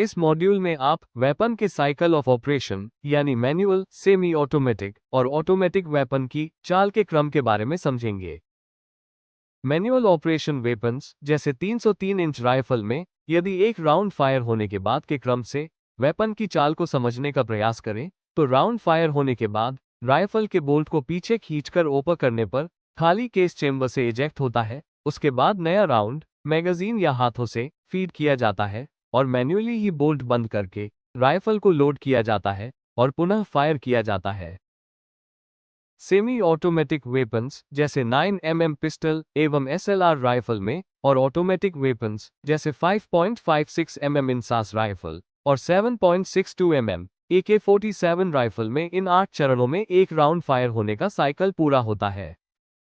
इस मॉड्यूल में आप वेपन के साइकिल ऑफ ऑपरेशन यानी मैनुअल, सेमी ऑटोमेटिक और ऑटोमेटिक वेपन की चाल के क्रम के बारे में समझेंगे। मैनुअल ऑपरेशन वेपन्स जैसे 303 इंच राइफल में यदि एक राउंड फायर होने के बाद के क्रम से वेपन की चाल को समझने का प्रयास करें तो राउंड फायर होने के बाद राइफल के बोल्ट को पीछे खींचकर ओपन करने पर खाली केस चेंबर से इजेक्ट होता है। उसके बाद नया राउंड मैगजीन या हाथों से फीड किया जाता है और मैन्युअली ही बोल्ट बंद करके राइफल को लोड किया जाता है और पुनः फायर किया जाता है। सेमी ऑटोमेटिक वेपन्स जैसे 9mm पिस्टल एवं SLR राइफल में और ऑटोमेटिक वेपन्स जैसे 5.56mm इंसास राइफल और 7.62mm AK-47 राइफल में इन 8 चरणों में एक राउंड फायर होने का साइकिल पूरा होता है,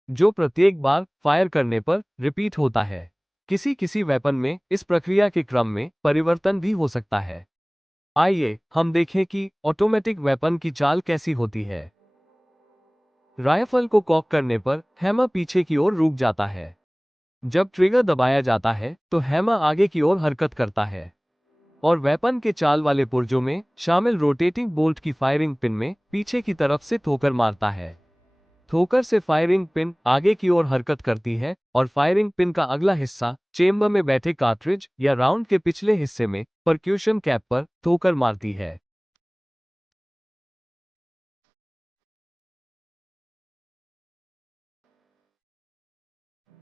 जो प्रत्येक बार फायर करने पर रिपीट होता है। किसी वेपन में इस प्रक्रिया के क्रम में परिवर्तन भी हो सकता है। आइए हम देखें कि ऑटोमेटिक वेपन की चाल कैसी होती है। राइफल को कॉक करने पर हैमर पीछे की ओर रुक जाता है। जब ट्रिगर दबाया जाता है तो हैमर आगे की ओर हरकत करता है और वेपन के चाल वाले पुर्जों में शामिल रोटेटिंग बोल्ट की फायरिंग पिन में पीछे की तरफ से ठोकर मारता है। ठोकर से फायरिंग पिन आगे की ओर हरकत करती है और फायरिंग पिन का अगला हिस्सा चेंबर में बैठे कार्ट्रिज या राउंड के पिछले हिस्से में परक्यूशन कैप पर ठोकर मारती है,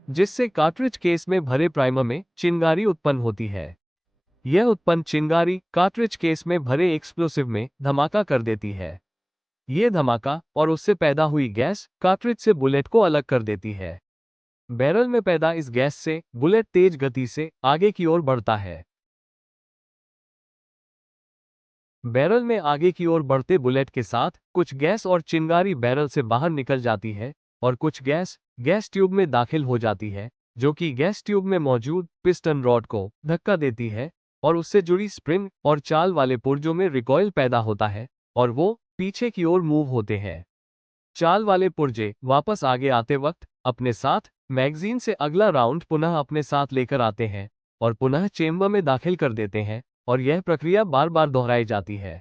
जिससे कार्ट्रिज केस में भरे प्राइमर में चिंगारी उत्पन्न होती है। यह उत्पन्न चिंगारी कार्ट्रिज केस में भरे एक्सप्लोसिव में धमाका कर देती है। यह धमाका और उससे पैदा हुई गैस कार्ट्रिज से बुलेट को अलग कर देती है। बैरल में पैदा इस गैस से बुलेट तेज गति से आगे की ओर बढ़ता है। बैरल में आगे की ओर बढ़ते बुलेट के साथ कुछ गैस और चिंगारी बैरल से बाहर निकल जाती है और कुछ गैस ट्यूब में दाखिल हो जाती है, जो कि गैस ट्यूब में मौजूद पिस्टन रॉड को धक्का देती है और उससे जुड़ी स्प्रिंग और चाल वाले पुर्जों में रिकॉइल पैदा होता है और वो पीछे की ओर मूव होते हैं। चाल वाले पुर्जे वापस आगे आते वक्त अपने साथ मैगजीन से अगला राउंड पुनः अपने साथ लेकर आते हैं और पुनः चेंबर में दाखिल कर देते हैं और यह प्रक्रिया बार बार दोहराई जाती है।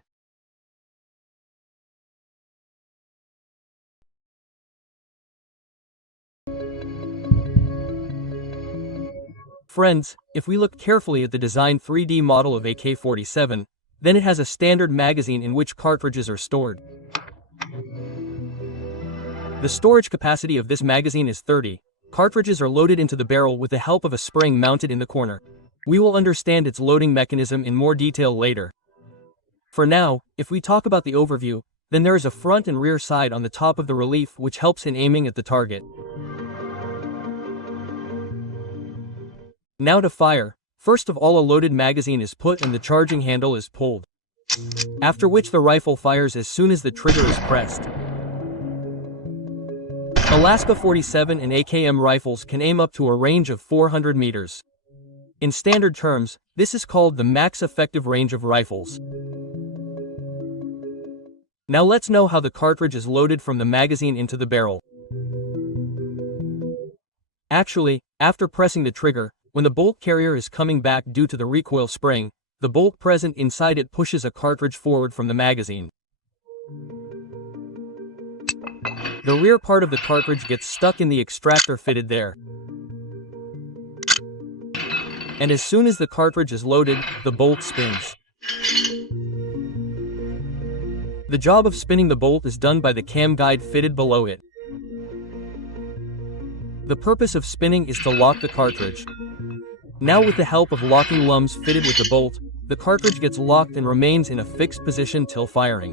Friends, if we look carefully at the design 3D model of AK-47, then it has a standard magazine in which cartridges are stored. The storage capacity of this magazine is 30. Cartridges are loaded into the barrel with the help of a spring mounted in the corner. We will understand its loading mechanism in more detail later. For now, if we talk about the overview, then there is a front and rear side on the top of the relief which helps in aiming at the target. Now to fire. First of all, a loaded magazine is put and the charging handle is pulled, after which the rifle fires as soon as the trigger is pressed. Alaska 47 and AKM rifles can aim up to a range of 400 meters. In standard terms, this is called the max effective range of rifles. Now let's know how the cartridge is loaded from the magazine into the barrel. Actually, after pressing the trigger, when the bolt carrier is coming back due to the recoil spring, the bolt present inside it pushes a cartridge forward from the magazine. The rear part of the cartridge gets stuck in the extractor fitted there. And as soon as the cartridge is loaded, the bolt spins. The job of spinning the bolt is done by the cam guide fitted below it. The purpose of spinning is to lock the cartridge. Now with the help of locking lums fitted with the bolt, the cartridge gets locked and remains in a fixed position till firing.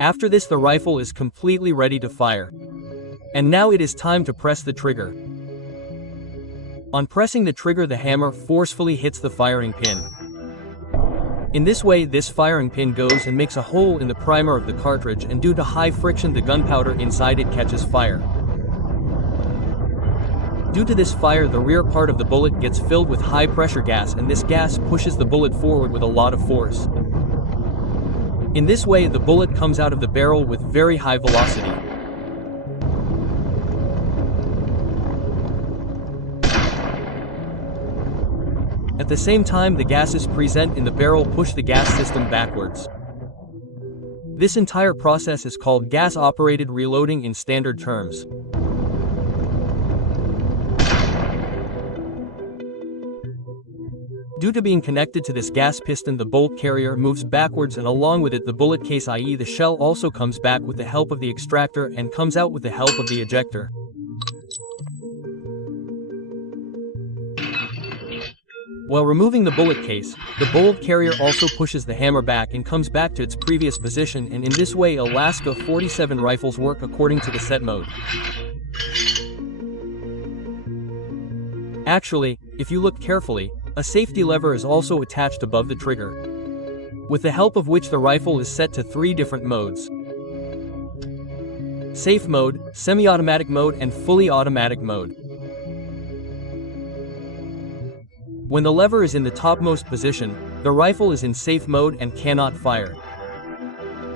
After this, the rifle is completely ready to fire. And now it is time to press the trigger. On pressing the trigger, the hammer forcefully hits the firing pin. In this way, this firing pin goes and makes a hole in the primer of the cartridge, and due to high friction, the gunpowder inside it catches fire. Due to this fire, the rear part of the bullet gets filled with high pressure gas, and this gas pushes the bullet forward with a lot of force. In this way, the bullet comes out of the barrel with very high velocity. At the same time, the gases present in the barrel push the gas system backwards. This entire process is called gas-operated reloading in standard terms. Due to being connected to this gas piston, the bolt carrier moves backwards, and along with it the bullet case, i.e. the shell, also comes back with the help of the extractor and comes out with the help of the ejector. While removing the bullet case, the bolt carrier also pushes the hammer back and comes back to its previous position, and in this way Alaska 47 rifles work according to the set mode. Actually, if you look carefully, a safety lever is also attached above the trigger, with the help of which the rifle is set to 3 different modes: safe mode, semi-automatic mode, and fully automatic mode. When the lever is in the topmost position, the rifle is in safe mode and cannot fire.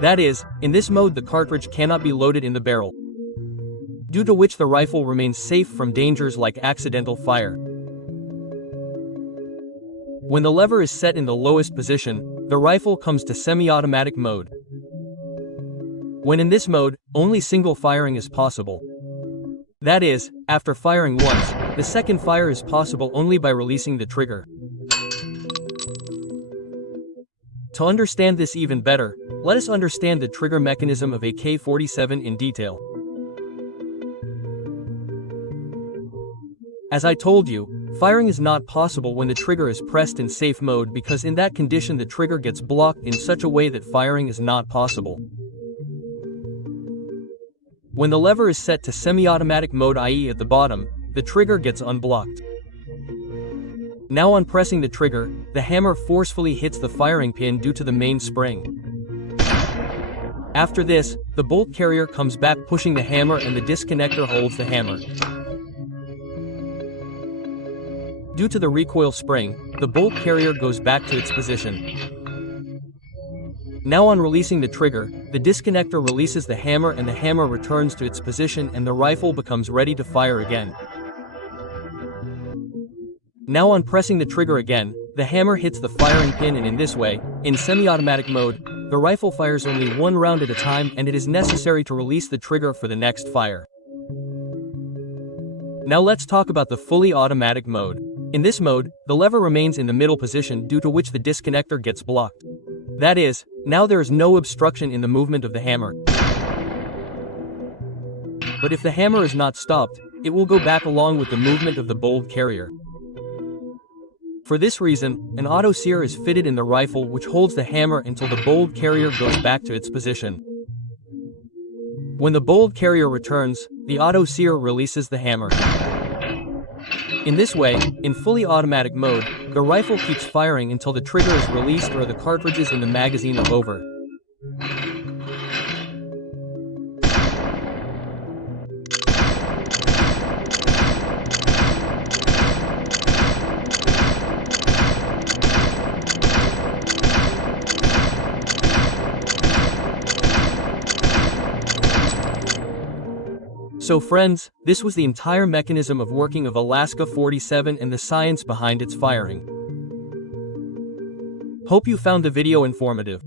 That is, in this mode the cartridge cannot be loaded in the barrel, due to which the rifle remains safe from dangers like accidental fire. When the lever is set in the lowest position, the rifle comes to semi-automatic mode. When in this mode, only single firing is possible. That is, after firing once, the second fire is possible only by releasing the trigger. To understand this even better, let us understand the trigger mechanism of AK-47 in detail. As I told you, firing is not possible when the trigger is pressed in safe mode, because in that condition the trigger gets blocked in such a way that firing is not possible. When the lever is set to semi-automatic mode, i.e. at the bottom, the trigger gets unblocked. Now on pressing the trigger, the hammer forcefully hits the firing pin due to the main spring. After this, the bolt carrier comes back pushing the hammer and the disconnector holds the hammer. Due to the recoil spring, the bolt carrier goes back to its position. Now on releasing the trigger, the disconnector releases the hammer and the hammer returns to its position and the rifle becomes ready to fire again. Now on pressing the trigger again, the hammer hits the firing pin, and in this way, in semi-automatic mode, the rifle fires only 1 round at a time, and it is necessary to release the trigger for the next fire. Now let's talk about the fully automatic mode. In this mode, the lever remains in the middle position, due to which the disconnector gets blocked. That is, now there is no obstruction in the movement of the hammer. But if the hammer is not stopped, it will go back along with the movement of the bolt carrier. For this reason, an auto sear is fitted in the rifle which holds the hammer until the bolt carrier goes back to its position. When the bolt carrier returns, the auto sear releases the hammer. In this way, in fully automatic mode, the rifle keeps firing until the trigger is released or the cartridges in the magazine are over. So friends, this was the entire mechanism of working of Alaska 47 and the science behind its firing. Hope you found the video informative.